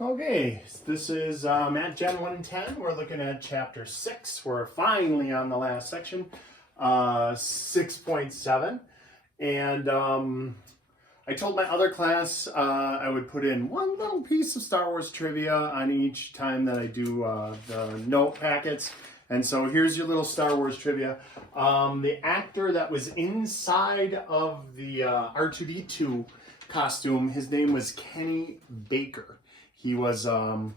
Okay, this is Matgen110. We're looking at chapter 6. We're finally on the last section, 6.7. And I told my other class I would put in one little piece of Star Wars trivia on each time that I do the note packets. And so here's your little Star Wars trivia. The actor that was inside of the R2-D2 costume, his name was Kenny Baker. He was a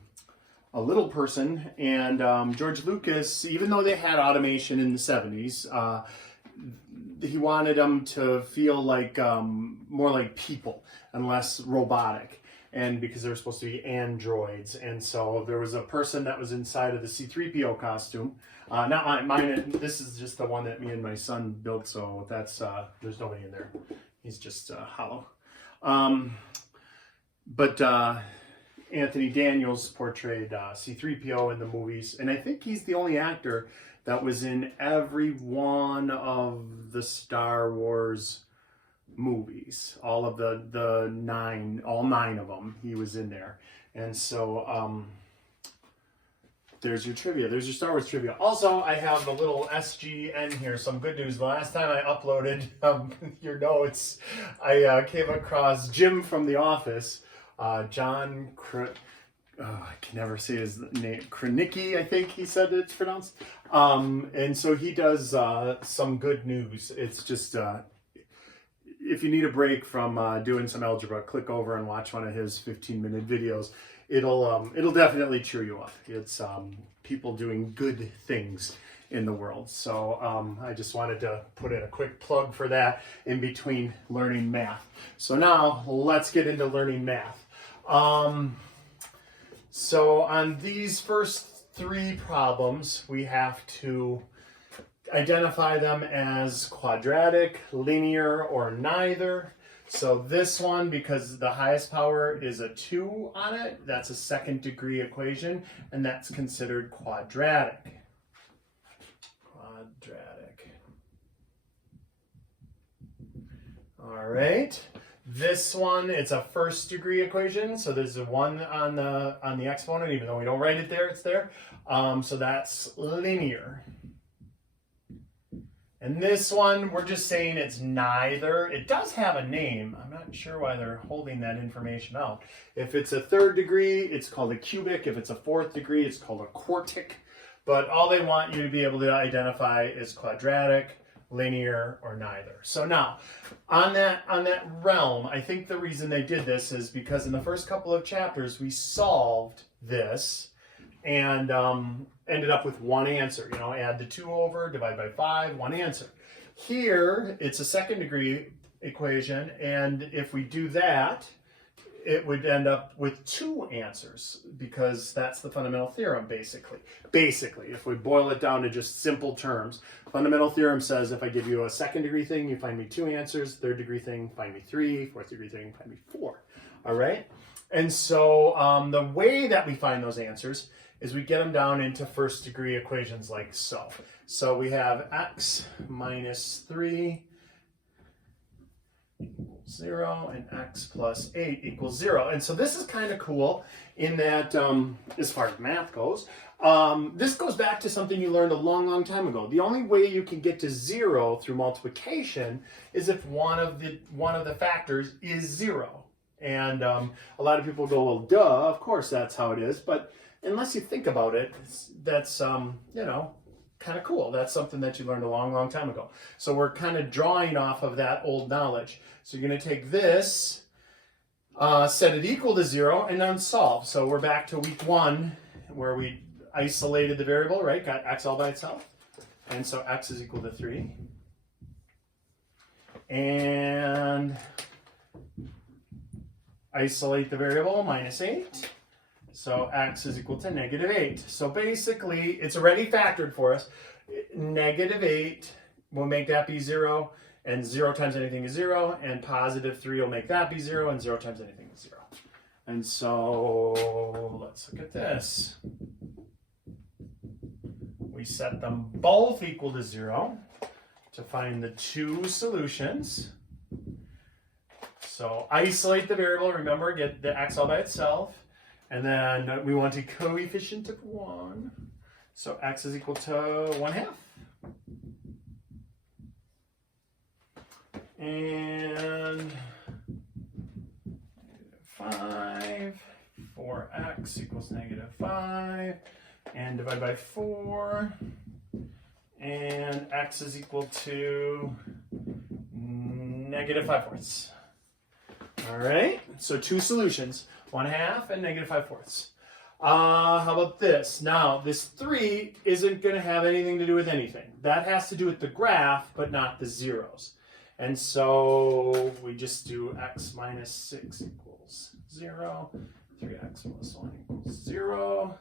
little person, and George Lucas, even though they had automation in the 70s, he wanted them to feel like more like people and less robotic, and because they were supposed to be androids. And so there was a person that was inside of the C-3PO costume. Not mine, this is just the one that me and my son built, so that's there's nobody in there. He's just hollow. Anthony Daniels portrayed C-3PO in the movies, and I think he's the only actor that was in every one of the Star Wars movies. All of all 9 of them, he was in there. And so there's your trivia. There's your Star Wars trivia. Also, I have a little SGN here, some good news. The last time I uploaded your notes, I came across Jim from The Office. John, I can never say his name, Kranicki, I think he said it's pronounced. And so he does some good news. It's just, if you need a break from doing some algebra, click over and watch one of his 15-minute videos. It'll definitely cheer you up. It's people doing good things in the world. So I just wanted to put in a quick plug for that in between learning math. So now let's get into learning math. So on these first 3 problems, we have to identify them as quadratic, linear, or neither. So this one, because the highest power is a 2 on it, that's a second degree equation, and that's considered quadratic. All right. This one, it's a first degree equation, so there's a 1 on the exponent, even though we don't write it there, it's there. So that's linear. And this one, we're just saying it's neither. It does have a name. I'm not sure why they're holding that information out. If it's a 3rd degree, it's called a cubic. If it's a 4th degree, it's called a quartic. But all they want you to be able to identify is quadratic, linear, or neither. So now, on that realm, I think the reason they did this is because in the first couple of chapters, we solved this and ended up with one answer. You know, add the 2 over, divide by 5, one answer. Here, it's a 2nd degree equation, and if we do that, it would end up with 2 answers, because that's the fundamental theorem, basically. Basically, if we boil it down to just simple terms, fundamental theorem says if I give you a 2nd degree thing, you find me 2 answers, 3rd degree thing, find me 3, 4th degree thing, find me 4. All right? And so the way that we find those answers is we get them down into 1st degree equations like so. So we have x minus 3 equals 0 and x plus 8 equals 0. And so this is kind of cool in that, as far as math goes, this goes back to something you learned a long time ago. The only way you can get to 0 through multiplication is if one of the factors is 0. And a lot of people go, well, duh, of course that's how it is. But unless you think about it, that's, you know, kind of cool. That's something that you learned a long time ago. So we're kind of drawing off of that old knowledge. So you're going to take this, set it equal to 0, and then solve. So we're back to week 1 where we isolated the variable, right? Got x all by itself. And so x is equal to 3. And isolate the variable, minus 8. So x is equal to negative 8. So basically, it's already factored for us. Negative 8 will make that be 0, and 0 times anything is 0, and positive 3 will make that be 0, and 0 times anything is 0. And so let's look at this. We set them both equal to 0 to find the 2 solutions. So isolate the variable, remember, get the x all by itself. And then we want a coefficient of 1. So x is equal to 1/2. And 5, 4x equals -5, and divide by 4, and x is equal to -5/4. All right, so two solutions, 1/2 and -5/4. How about this? Now, this 3 isn't going to have anything to do with anything. That has to do with the graph, but not the zeros. And so we just do x minus 6 equals 0, 3x plus 1 equals 0.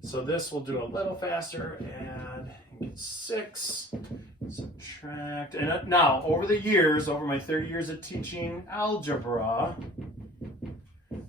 So this we'll do a little faster, add and get 6, subtract. And now, over the years, over my 30 years of teaching algebra,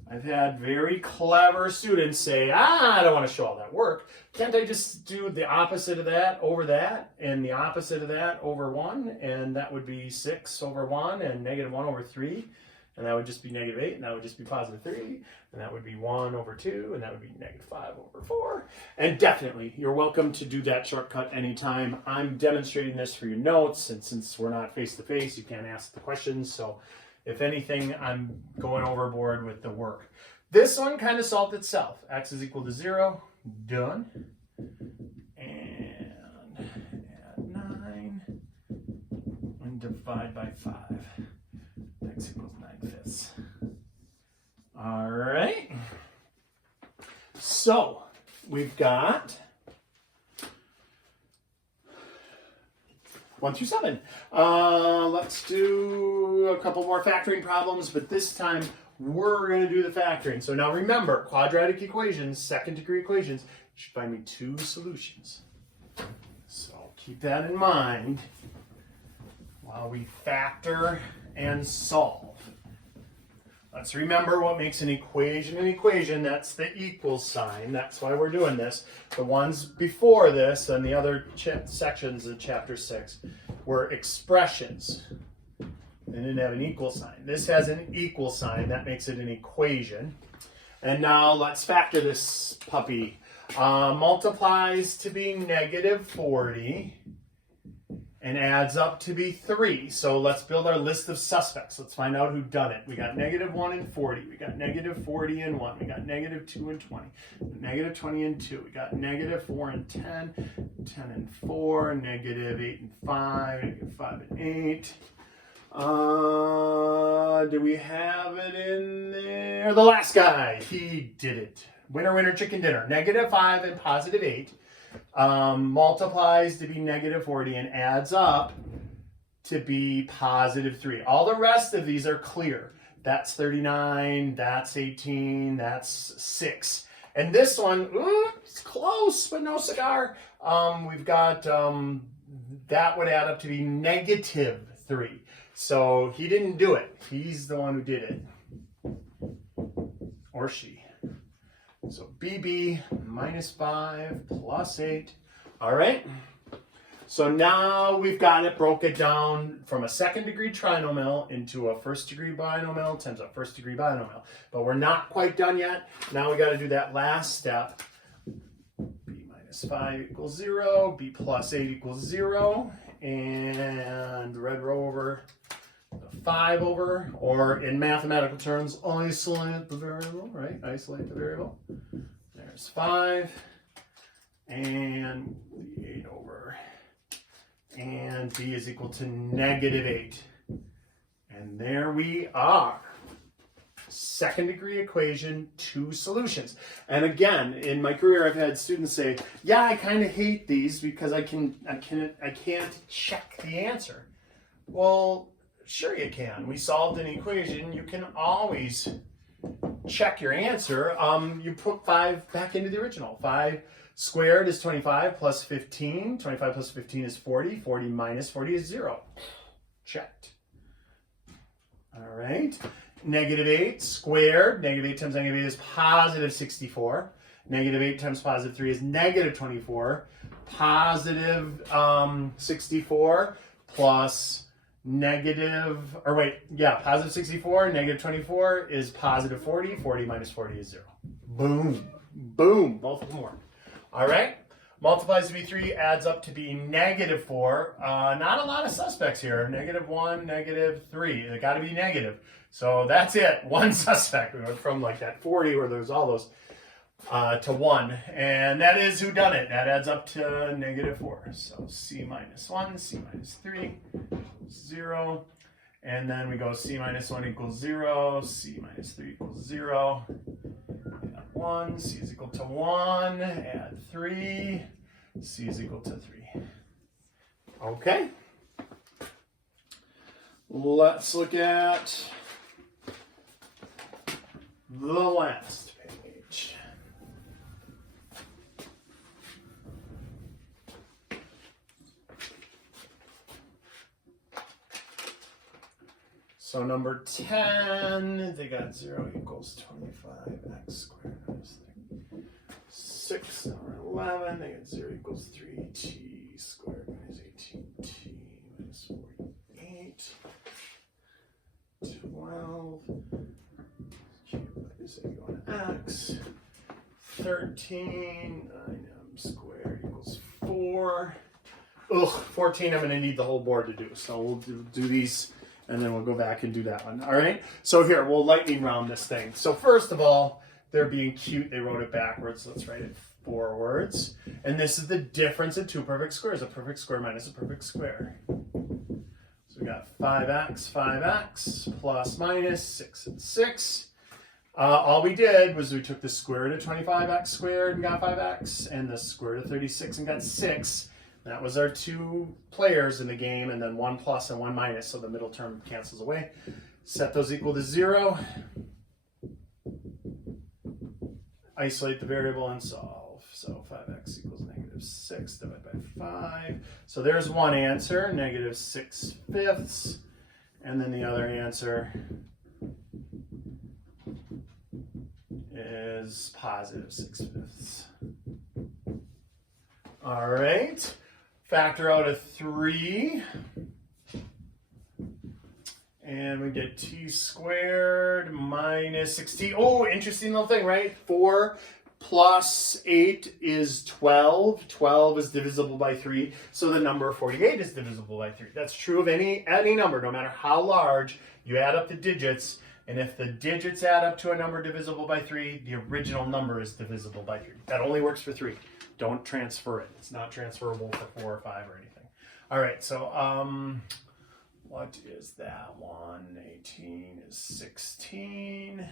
I've had very clever students say, I don't want to show all that work. Can't I just do the opposite of that over that, and the opposite of that over 1, and that would be 6 over 1, and -1 over 3, and that would just be -8, and that would just be +3, and that would be 1 over 2, and that would be -5 over 4. And definitely, you're welcome to do that shortcut anytime. I'm demonstrating this for your notes, and since we're not face-to-face, you can't ask the questions, so if anything, I'm going overboard with the work. This one kind of solved itself. X is equal to 0. Done. And add 9. And divide by 5. X equals 9/5. All right. So we've got 1 through 7. Let's do a couple more factoring problems, but this time we're going to do the factoring. So now remember, quadratic equations, second degree equations, you should find me 2 solutions. So keep that in mind while we factor and solve. Let's remember what makes an equation an equation. That's the equal sign. That's why we're doing this. The ones before this and the other sections of chapter 6 were expressions. They didn't have an equal sign. This has an equal sign. That makes it an equation. And now let's factor this puppy. Multiplies to be -40 and adds up to be 3. So let's build our list of suspects. Let's find out who done it. We got -1 and 40. We got -40 and 1. We got -2 and 20. -20 and 2. We got -4 and 10. 10 and 4. -8 and 5. -5 and 8. Do we have it in there? The last guy. He did it. Winner, winner, chicken dinner. -5 and +8. Multiplies to be -40 and adds up to be +3. All the rest of these are clear. That's 39, that's 18, that's 6. And this one, it's close, but no cigar. We've got, that would add up to be -3. So he didn't do it. He's the one who did it. Or she. So BB -5 + 8. All right. So now we've got it broken down from a second degree trinomial into a first degree binomial times a first degree binomial. But we're not quite done yet. Now we got to do that last step. B -5 equals 0. B + 8 equals 0. And red row over the 5 over, or in mathematical terms, isolate the variable, right? Isolate the variable. There's 5, and the 8 over, and b is equal to -8. And there we are. Second degree equation, 2 solutions. And again, in my career, I've had students say, yeah, I kind of hate these because I can't check the answer. Well, sure you can. We solved an equation. You can always check your answer. You put 5 back into the original. 5 squared is 25 plus 15. 25 plus 15 is 40. 40 minus 40 is 0. Checked. All right. -8 squared. -8 times -8 is +64. -8 times +3 is -24. +64 plus +64, -24 is +40. 40 minus 40 is 0. Boom. Boom. Both of them work. All right. Multiplies to be 3, adds up to be -4. Not a lot of suspects here. -1, -3. They got to be negative. So that's it. One suspect. We went from like that 40 where there's all those to 1. And that is whodunit. That adds up to -4. So C minus 1, C minus 3, 0. And then we go C minus 1 equals 0, C minus 3 equals 0. Add 1, C is equal to 1, add 3, C is equal to 3. Okay. Let's look at the last page. So number 10, they got 0 equals 25x squared minus 6. Number 11, they got 0 equals 3t squared minus 18t minus 48. 12. Minus 81x. 13. 9m squared equals 4. Ugh, 14 I'm going to need the whole board to do. So we'll do these and then we'll go back and do that one. All right. So here, we'll lightning round this thing. So first of all, they're being cute. They wrote it backwards. Let's write it forwards. And this is the difference in two perfect squares. A perfect square minus a perfect square. So we got 5x plus minus 6 and 6. All we did was we took the square root of 25x squared and got 5x, and the square root of 36 and got 6. That was our two players in the game, and then 1 plus and 1 minus, so the middle term cancels away. Set those equal to 0. Isolate the variable and solve. So 5x equals -6 divided by 5. So there's one answer, -6/5. And then the other answer is +6/5. All right. Factor out a 3. And we get t squared minus 6t. Oh, interesting little thing, right? 4 plus 8 is 12. 12 is divisible by 3. So the number 48 is divisible by 3. That's true of any number, no matter how large. You add up the digits, and if the digits add up to a number divisible by 3, the original number is divisible by 3. That only works for 3. Don't transfer it. It's not transferable for 4 or 5 or anything. All right, so what is that one? 18 is 16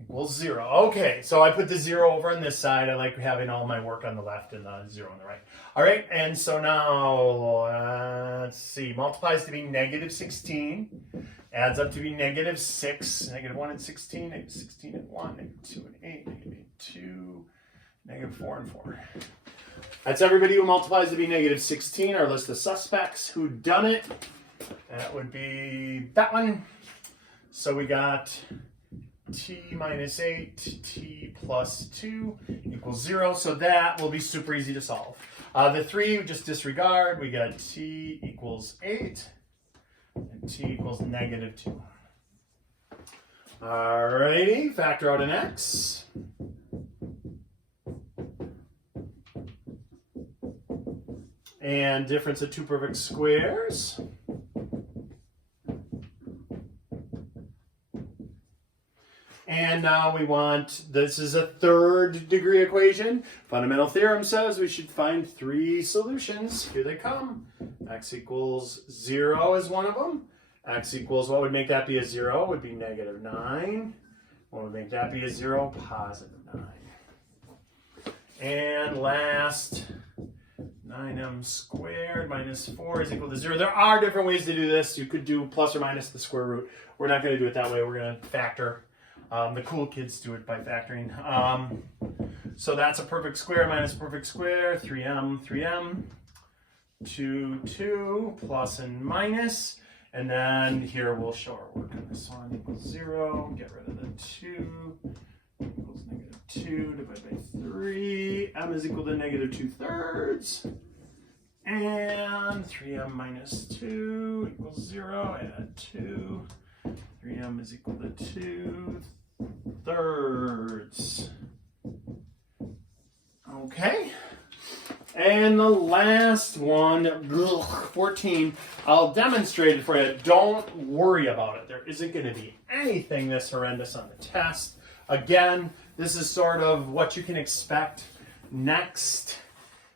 equals 0. Okay, so I put the 0 over on this side. I like having all my work on the left and the 0 on the right. All right, and so now, let's see, multiplies to be -16, adds up to be -6, -1 and 16, -16 and 1, -2 and 8, -2, -4 and 4. That's everybody who multiplies to be -16. Our list of suspects who done it. That would be that one. So we got t minus 8, t plus 2 equals 0. So that will be super easy to solve. The 3 we just disregard. We got t equals 8 and t equals -2. Alrighty, factor out an x. And difference of two perfect squares. And now we want, this is a third degree equation. Fundamental theorem says we should find 3 solutions. Here they come. X equals 0 is one of them. X equals, what would make that be a 0? Would be -9. What would make that be a 0? +9. And last, 9m squared minus 4 is equal to 0. There are different ways to do this. You could do plus or minus the square root. We're not going to do it that way. We're going to factor. The cool kids do it by factoring. So that's a perfect square minus perfect square. 3m, 3m. 2, 2, plus and minus. And then here we'll show our work on this one. Equals 0. Get rid of the 2. Equals -2 divided by 3. M is equal to -2/3. And 3m minus 2 equals 0. Add 2. 3m is equal to 2. thirds. Okay. And the last one, 14, I'll demonstrate it for you. Don't worry about it. There isn't going to be anything this horrendous on the test. Again, this is sort of what you can expect next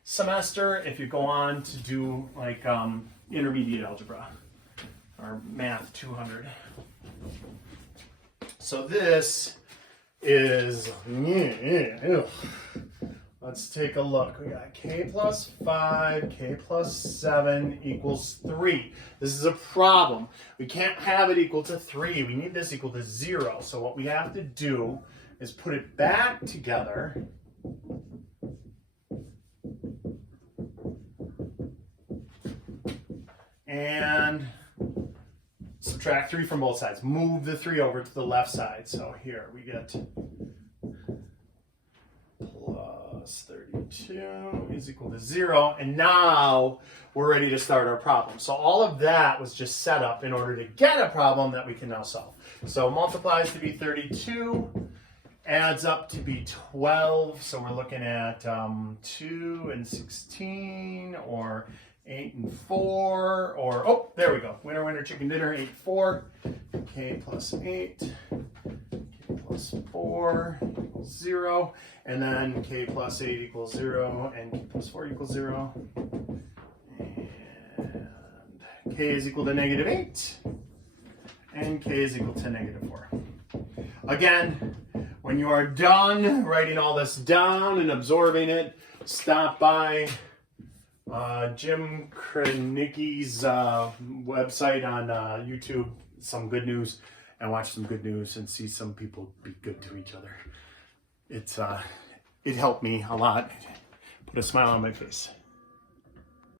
semester if you go on to do like intermediate algebra or math 200. So this is, let's take a look. We got k plus 5, k plus 7 equals 3. This is a problem. We can't have it equal to 3. We need this equal to 0. So what we have to do is put it back together. And subtract 3 from both sides. Move the 3 over to the left side. So here we get plus 32 is equal to 0. And now we're ready to start our problem. So all of that was just set up in order to get a problem that we can now solve. So multiplies to be 32, adds up to be 12. So we're looking at 2 and 16, or 8 and 4, or, oh, there we go. Winner, winner, chicken dinner, 8, 4. K plus 8, k plus 4 equals 0. And then k plus 8 equals 0, and k plus 4 equals 0. And k is equal to negative 8, and k is equal to negative 4. Again, when you are done writing all this down and absorbing it, stop by Jim Krenicki's website on YouTube, Some Good News, and watch some good news and see some people be good to each other. It helped me a lot. Put a smile on my face.